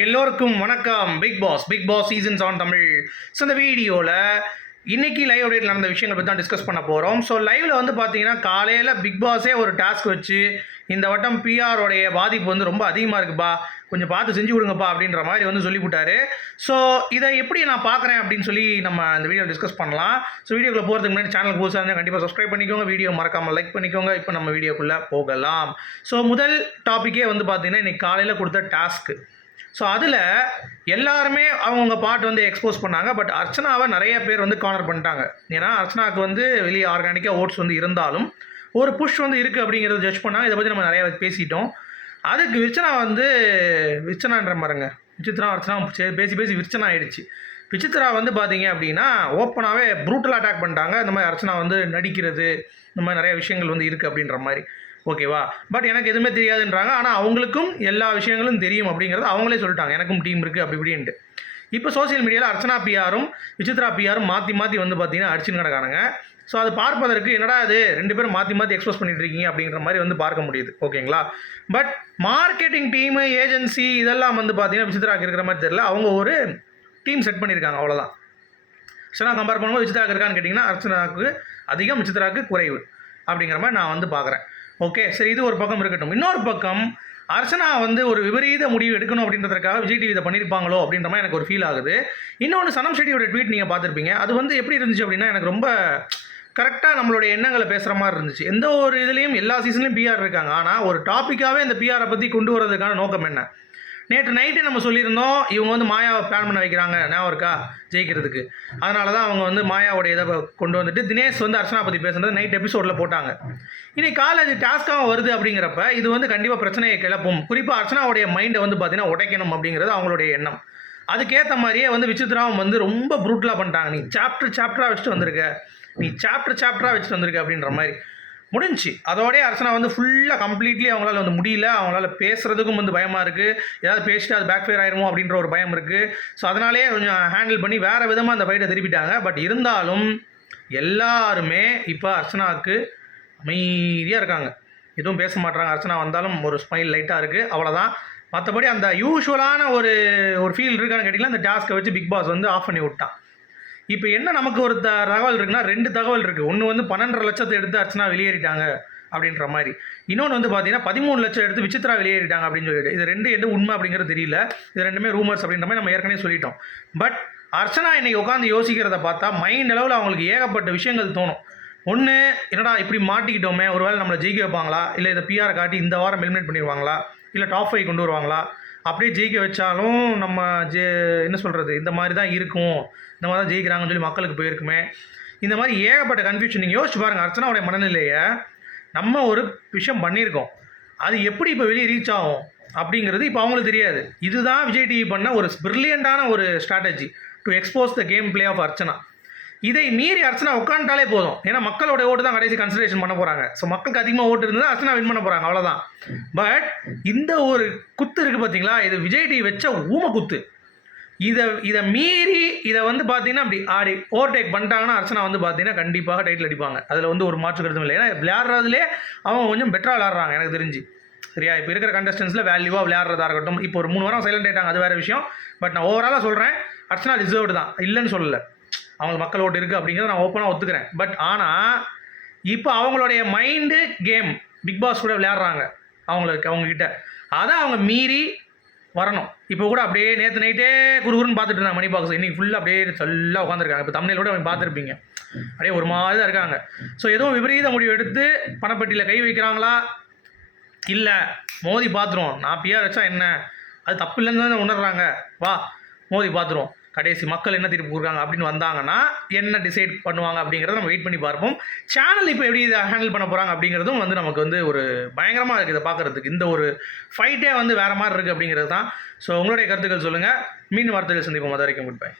எல்லோருக்கும் வணக்கம். Bigg Boss Bigg Boss seasons on Tamil. So இந்த வீடியோவில் இன்றைக்கி லைவ் அப்டேட் நடந்த விஷயங்கள் பற்றி தான் டிஸ்கஸ் பண்ண போகிறோம் ஸோ லைவில் வந்து பார்த்தீங்கன்னா காலையில் பிக் பாஸே ஒரு டாஸ்க் வச்சு இந்த வட்டம் பிஆரோடைய பாதிப்பு வந்து ரொம்ப அதிகமாக இருக்குப்பா. கொஞ்சம் பார்த்து செஞ்சு கொடுங்கப்பா அப்படின்ற மாதிரி வந்து சொல்லிவிட்டாரு ஸோ இதை எப்படி நான் பார்க்குறேன் அப்படின்னு சொல்லி நம்ம இந்த வீடியோ டிஸ்கஸ் பண்ணலாம். ஸோ வீடியோக்குள்ளே போகிறதுக்கு முன்னாடி சேனல் புதுசாக இருந்தால் கண்டிப்பாக சப்ஸ்கிரைப் பண்ணிக்கோங்க. வீடியோ மறக்காமல் லைக் பண்ணிக்கோங்க. இப்போ நம்ம வீடியோக்குள்ளே போகலாம். ஸோ முதல் டாப்பிக்கே வந்து பார்த்தீங்கன்னா இன்றைக்கி காலையில் கொடுத்த டாஸ்க்கு ஸோ அதில் எல்லாருமே அவங்கவுங்க பாட்டு வந்து எக்ஸ்போஸ் பண்ணாங்க. பட் அர்ச்சனாவை நிறைய பேர் வந்து கார்னர் பண்ணிட்டாங்க. ஏன்னா அர்ச்சனாவுக்கு வந்து வெளியே ஆர்கானிக்காக ஓட்ஸ் வந்து இருந்தாலும் ஒரு புஷ் வந்து இருக்குது அப்படிங்கிறத ஜட்ஜ் பண்ணாங்க இதை பற்றி நம்ம நிறைய பேசிட்டோம். அதுக்கு விர்ச்சனா வந்து விர்ச்சனான்ற மாதிரிங்க விசித்ரா அர்ச்சனா பேசி பேசி விர்ச்சனா ஆயிடுச்சு. விசித்ரா வந்து பார்த்தீங்க அப்படின்னா ஓப்பனாகவே ப்ரூட்டல் அட்டாக் பண்ணிட்டாங்க. இந்த மாதிரி அர்ச்சனா வந்து நடிக்கிறது இந்த மாதிரி நிறைய விஷயங்கள் வந்து இருக்குது அப்படின்ற மாதிரி. ஓகேவா பட் எனக்கு எதுவுமே தெரியாதுன்றாங்க. ஆனால் அவங்களுக்கும் எல்லா விஷயங்களும் தெரியும் அப்படிங்கிறது அவங்களே சொல்லிட்டாங்க. எனக்கும் டீம் இருக்குது அப்படி இப்படின்ட்டு. இப்போ சோஷியல் மீடியாவில் அர்ச்சனா பிஆரும் விசித்ரா பிஆரும் மாற்றி மாற்றி வந்து பார்த்தீங்கன்னா அடிச்சுன்னு கிடக்கானுங்க. ஸோ அது பார்ப்பதற்கு என்னடா அது ரெண்டு பேரும் மாற்றி மாற்றி எக்ஸ்போஸ் பண்ணிட்டு இருக்கீங்க அப்படிங்கிற மாதிரி வந்து பார்க்க முடியுது. ஓகேங்களா பட் மார்க்கெட்டிங் டீமு ஏஜென்சி இதெல்லாம் வந்து பார்த்தீங்கன்னா விசித்ராக்கு இருக்கிற மாதிரி தெரியல. அவங்க ஒரு டீம் செட் பண்ணியிருக்காங்க. அவ்வளோதான் அர்ச்சனா கம்பேர் பண்ணும்போது விசித்ராக்கு இருக்கான்னு கேட்டிங்கன்னா அர்ச்சனாவுக்கு அதிகம் விசித்ராக்கு குறைவு அப்படிங்கிற மாதிரி நான் வந்து பார்க்குறேன் ஓகே சரி இது ஒரு பக்கம் இருக்கட்டும். இன்னொரு பக்கம் அர்ச்சனா வந்து ஒரு விபரீத முடிவு எடுக்கணும் அப்படின்றதுக்காக விஜய் டிவி இதை பண்ணியிருப்பாங்களோ அப்படின்ற மாதிரி எனக்கு ஒரு ஃபீல் ஆகுது. இன்னொன்று சனம் ஷெட்டியோட ட்வீட் நீங்கள் பார்த்துருப்பீங்க. அது வந்து எப்படி இருந்துச்சு அப்படின்னா எனக்கு ரொம்ப கரெக்டாக நம்மளுடைய எண்ணங்களை பேசுகிற மாதிரி இருந்துச்சு. எந்த ஒரு இதுலேயும் எல்லா சீசன்லையும் பிஆர் இருக்காங்க. ஆனால் ஒரு டாப்பிக்காகவே இந்த பிஆரை பற்றி கொண்டு வரதுக்கான நோக்கம் என்ன? நேற்று நைட்டு நம்ம சொல்லியிருந்தோம் இவங்க வந்து மாயாவை பிளான் பண்ண வைக்கிறாங்க ஞாபகம் இருக்கா? ஜெயிக்கிறதுக்கு. அதனால தான் அவங்க வந்து மாயாவுடைய இதை கொண்டு வந்துட்டு தினேஷ் வந்து அர்ச்சனா பற்றி பேசுனது நைட் எபிசோடில் போட்டாங்க. இன்னைக்கு காலேஜ் டாஸ்க்காக வருது அப்படிங்கிறப்ப இது வந்து கண்டிப்பாக பிரச்சனையை கிளப்பும். குறிப்பாக அர்ச்சனாவுடைய மைண்டை வந்து பார்த்தீங்கன்னா உடைக்கணும் அப்படிங்கிறது அவங்களுடைய எண்ணம். அதுக்கேற்ற மாதிரியே வந்து விசித்ராவும் வந்து ரொம்ப ப்ரூட்டலாக பண்ணிட்டாங்க. நீ சாப்டர் சாப்டராக வச்சுட்டு வந்திருக்க. நீ சாப்டர் சாப்டராக வச்சுட்டு வந்திருக்க அப்படின்ற மாதிரி. முடிஞ்சுச்சு. அதோடய அரசனா வந்து ஃபுல்லாக கம்ப்ளீட்லி அவங்களால வந்து முடியல. அவங்களால பேசுகிறதுக்கும் வந்து பயமாக இருக்குது ஏதாவது பேசிட்டு அது பேக் ஃபயர் ஆயிருமோ அப்படின்ற ஒரு பயம் இருக்குது ஸோ அதனாலே கொஞ்சம் ஹேண்டில் பண்ணி வேறு விதமாக அந்த ஃபைட்டை திருப்பிட்டாங்க. பட் இருந்தாலும் எல்லாருமே இப்போ அர்ச்சனாவுக்கு அமைதியாக இருக்காங்க. எதுவும் பேச மாட்றாங்க. அர்ச்சனா வந்தாலும் ஒரு ஸ்மைல் லைட்டாக இருக்குது அவ்வளோதான் மற்றபடி அந்த யூஷுவலான ஒரு ஒரு ஃபீல் இருக்கான்னு கேட்டிங்கன்னா அந்த டாஸ்க்கை வச்சு பிக் பாஸ் வந்து ஆஃப் பண்ணி விட்டான். இப்போ என்ன நமக்கு ஒரு த தகவல் இருக்குன்னா ரெண்டு தகவல் இருக்குது ஒன்று வந்து பன்னெண்டரை லட்சத்தை எடுத்து அர்ச்சனா வெளியேறிட்டாங்க அப்படின்ற மாதிரி. இன்னொன்று வந்து பார்த்தீங்கன்னா பதிமூணு லட்சம் எடுத்து விசித்ரா வெளியேறிட்டாங்க அப்படின்னு சொல்லிட்டு. இது ரெண்டு எது உண்மை அப்படிங்கிறது தெரியல. இது ரெண்டுமே ரூமர்ஸ் அப்படின்ற மாதிரி நம்ம ஏற்கனவே சொல்லிட்டோம். பட் அர்ச்சனா இன்னைக்கு உட்காந்து யோசிக்கிறத பார்த்தா மைண்ட் அளவில் அவங்களுக்கு ஏகப்பட்ட விஷயங்கள் தோணும். ஒன்று என்னடா இப்படி மாட்டிக்கிட்டோமே? ஒருவேளை நம்மளை ஜெயிக்க வைப்பாங்களா? இல்லை இதை பிஆரை காட்டி இந்த வாரம் எலிமினேட் பண்ணிடுவாங்களா? இல்லை டாப் ஃபைவ் கொண்டு வருவாங்களா? அப்படியே ஜெயிக்க வச்சாலும் நம்ம ஜெ என்ன சொல்கிறது இந்த மாதிரி தான் இருக்கும். இந்த மாதிரி தான் ஜெயிக்கிறாங்கன்னு சொல்லி மக்களுக்கு போயிருக்குமே. இந்த மாதிரி ஏகப்பட்ட கன்ஃபியூஷன் நீங்கள் யோசிச்சு பாருங்கள் அர்ச்சனாவுடைய மனநிலையை நம்ம ஒரு விஷயம் பண்ணியிருக்கோம். அது எப்படி இப்போ வெளியே ரீச் ஆகும் அப்படிங்கிறது இப்போ அவங்களுக்கு தெரியாது. இதுதான் விஜய் டிவி பண்ண ஒரு பிரில்லியண்டான ஒரு strategy to expose the game play of Archana. இதை மீறி அர்ச்சனா உட்காந்துட்டாலே போதும். ஏன்னா மக்களோட ஓட்டு தான் கடைசி கன்சிடரேஷன் பண்ண போகிறாங்க ஸோ மக்களுக்கு அதிகமாக ஓட்டு இருந்தால் அர்ச்சனா வின் பண்ண போகிறாங்க அவ்வளோதான் பட் இந்த ஒரு குத்து இருக்குது பார்த்தீங்களா இது விஜய் டிவி வச்ச ஊம குத்து. இதை இதை மீறி இதை வந்து பார்த்தீங்கன்னா அப்படி ஆடி ஓவர்டேக் பண்ணிட்டாங்கன்னா அர்ச்சனா வந்து பார்த்தீங்கன்னா கண்டிப்பாக டைட்டில் அடிப்பாங்க. அதில் வந்து ஒரு மாற்று கருத்தும் இல்லை. ஏன்னா விளையாடுறதுலே அவங்க கொஞ்சம் பெட்டராக விளையாடுறாங்க எனக்கு தெரிஞ்சு. சரியா? இப்போ இருக்கிற கண்டஸ்டன்ஸில் வேல்யூவாக விளையாடுறதா இருக்கட்டும். இப்போ ஒரு மூணு வாரம் சைலண்ட் ஆகிட்டாங்க அது வேறு விஷயம். பட் நான் ஓவராலாக சொல்கிறேன் அர்ச்சனா ரிசர்வ்டு தான். இல்லைன்னு சொல்லலை. அவங்களுக்கு மக்கள் ஓட்டு இருக்குது அப்படிங்கிறத நான் ஓப்பனாக ஒத்துக்கிறேன். பட் ஆனால் இப்போ அவங்களுடைய மைண்டு கேம் பிக் பாஸ் கூட விளையாடுறாங்க. அவங்களுக்கு அவங்கக்கிட்ட அதை அவங்க மீறி வரணும். இப்போ கூட அப்படியே நேற்று நைட்டே குறுகுறுன்னு பார்த்துட்டு இருந்தாங்க மணி பாக்ஸ் இன்றைக்கி ஃபுல்லாக அப்படியே நல்லா உட்காந்துருக்காங்க இப்போ தமிழில் கூட அவங்க பார்த்துருப்பீங்க. அப்படியே ஒரு மாதிரி தான் இருக்காங்க. ஸோ எதுவும் விபரீத முடிவு எடுத்து பணப்பட்டியில் கை வைக்கிறாங்களா? இல்லை. மோதி பார்த்துருவோம். நான் பிஆர் வச்சா என்ன? அது தப்பு இல்லைன்னு தான் உணர்றாங்க. வா மோதி பார்த்துருவோம். கடைசி மக்கள் என்ன தீர்ப்பு கொடுக்குறாங்க அப்படின்னு வந்தாங்கன்னா என்ன டிசைட் பண்ணுவாங்க அப்படிங்கிறத நம்ம வெயிட் பண்ணி பார்ப்போம். சேனல் இப்போ எப்படி இதை ஹேண்டில் பண்ண போகிறாங்க அப்படிங்கிறதும் வந்து நமக்கு வந்து ஒரு பயங்கரமாக இருக்குது இதை பார்க்குறதுக்கு. இந்த ஒரு ஃபைட்டே வந்து வேறு மாதிரி இருக்குது அப்படிங்கிறது தான். ஸோ உங்களுடைய கருத்துக்கள் சொல்லுங்கள் மீன் வார்த்தைகள் சந்திப்போம். அது வரைக்கும் குட் பை